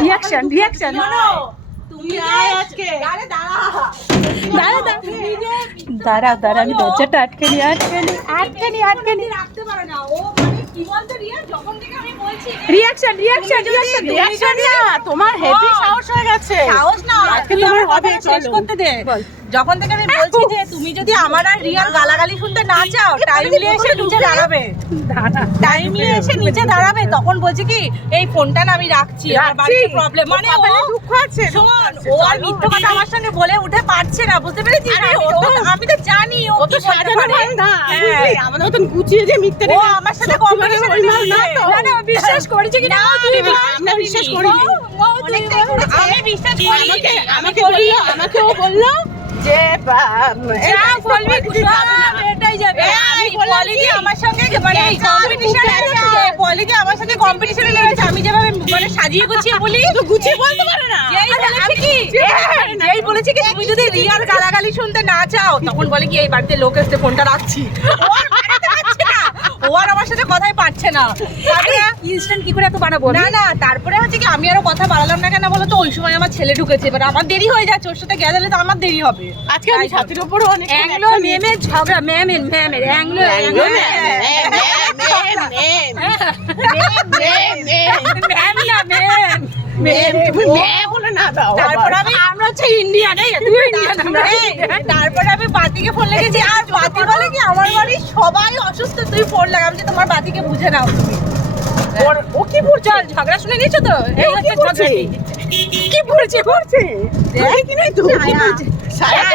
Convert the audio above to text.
Reaction reaction তুমি আয় আজকে। আরে দাঁড়া দাঁড়া আমি দরজাটা আটকে নি রাখতে পারে না ও, মানে কি বলতো রিয়া, যখন থেকে আমি বলছি রিঅ্যাকশন না তোমার হেভি সাহস হয়ে গেছে সাহস না, আজকে তুই তোমার আমার হবে, কথাটা শেষ চলো। করতে দে। বল। যখন থেকে আমি বলছি যে তুমি যদি আমার আর রিয়ার গালাগালি শুনতে না চাও, টাইমলি এসে নিচে দাঁড়াবে, টাইমলি এসে নিচে দাঁড়াবে, তখন বলছি কি এই ফোনটা না আমি রাখছি, আমার বাড়িতে প্রবলেম, মানে ও দুঃখ আছে শোন, ও আর মিথ্যে কথা আমার সঙ্গে বলে উঠে পারছে না, বুঝতে পেরেছিস? আমি তো জানি ও ও তো কি বলতে সাজানো পারে। মাল না হ্যাঁ। বুঝলি আমাদের মতন গুছিয়ে যে মিথ্যে ও আমার সাথে কম্পিটিশন ওই মাল না তো না বিশ্বাস করেছে কি না আমরা বিশ্বাস করিনি আমি বিশ্বাস করি আমাকে ও বললো যে যা বলবি এটাই যাবে। আমি পলিদি আমার সঙ্গে মানে কম্পিটিশনে লেগেছে, পলিদি আমার সাথে কম্পিটিশনে লেগেছে, আমি যেভাবে মানে সাজিয়ে গুছিয়ে বলি তো গুছিয়ে বলতে পারে না যেই বলেছে কি তুমি যদি রিয়ার গালাগালি শুনতে না চাও, তখন বলে কি এই বাড়িতে লোক এসে ফোনটা রাখছি, ও আর বাড়াতে পারছে না, ও আর আমার সাথে কথাই পারছে না। তারপরে ইনস্ট্যান্ট কি করে এত বানাবো না তারপরে হচ্ছে কি আমি আরো কথা বাড়ালাম না, কেন বলো তো, ওই সময় আমার ছেলে ঢুকেছে, এবার আমার দেরি হয়ে যাচ্ছে, ওর সাথে গেলে তো আমার দেরি হবে। আজকে আমি ছাতির উপরে অনেক অ্যাংলো মেমের ঝগড়া, ম্যামের অ্যাংলো তারপরে আমি বাতিকে ফোন লেগেছি, আর বাতি বলে কি আমার বাড়ির সবাই অসুস্থ, তুই ফোন লাগাম যে তোমার বাতিকে বুঝে নাও তুমি। ও কি পড়ছে চল ঝগড়া শুনে নিয়েছো তো, এই হচ্ছে ঝগড়া। কি পড়ছে দেখি নাই তো ছায়া।